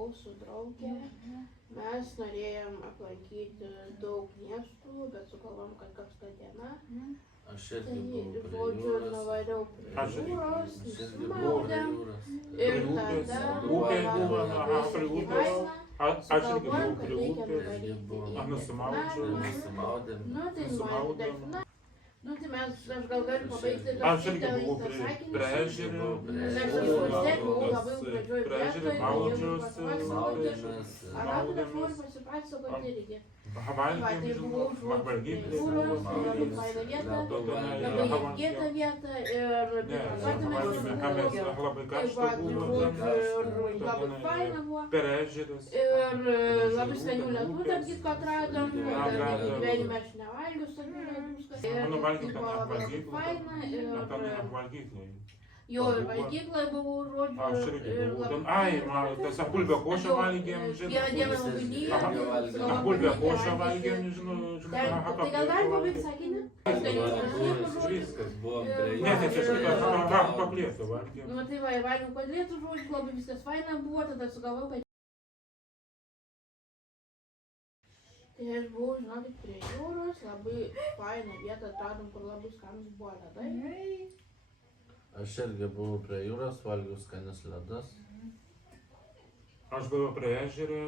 buvau su draugė. Mes norėjom aplankyti daug miestų, bet sugalvom, kad kokia diena. Aš irgi Tai, buvau prie žodžiu, jūros. nuvariau prie Aš irgi. jūros, Aš irgi buvau prie nusimaudėm. jūros. Ir Upės, tada upė buvo buvo, aha, prie visiškai upės. faina. Aš irgi Sugalvojom, buvau kad prie reikia upės. nuvaryti į Aš nusimaudžiau. delfinariumą. Nusimaudėm. Nu, tai Nusimaudėm. delfinariumą. Nu, tai mes, aš gal galiu pabaigti Aš irgi buvau prie ežero. Nes aš vis tiek buvau labai gražioj Prie ežero vietoj, maudžiausi. Maudėmės. Arabų aš noriu pasipasakoti irgi. Va, tai Havalgėm, buvau žinau, žodžiu prie valgyklės. jūros, tai labai faina vieta, labai gėda vieta ir Ne, pamatėme havalgėm, labai tai karšta va, tai buvo. žodžiu, ir labai faina buvo. Per ežeras. Ir labai skanių ledų tarp kitko atradom, Atradom. gyvenime aš nevalgiau skanių ledų. Mano valgyklą buvo ten labai valgyklą. faina Ten ir valgyklai. jo, ir valgykloj buvau, Aš žodžiu, irgi ir buvau. Ten, labai ai, man tas bulbę košę valgėm, Vieną žinau. dieną labai Aha. lyja. Bulbę košę valgėm, žinau. Tai gal galim pabaigti sakinį? Viskas. Buvom prie Ne, tai čia jūros. šitą paplėtų valgėm. Nu tai va, ir valgiau kodlėtų, žodžiu, labai viskas faina buvo, tada sugalvojau, kad... Tai aš buvau, žinokit, prie jūros, labai faina vieta, atradom, kur labai skanus buvo ledai. Aš irgi buvau prie jūros, valgiau skanius ledus. Aš buvau prie ežero,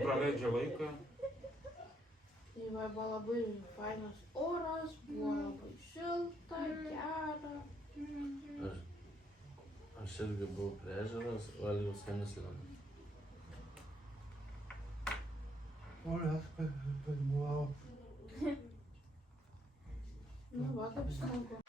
praleidžiu laiką. Tai va, buvo labai fainas oras, buvo labai šilta, gera. Aš irgi buvau prie ežeros, valgiau skanius ledus. Oras per buvau. Nu va, kaip smagu.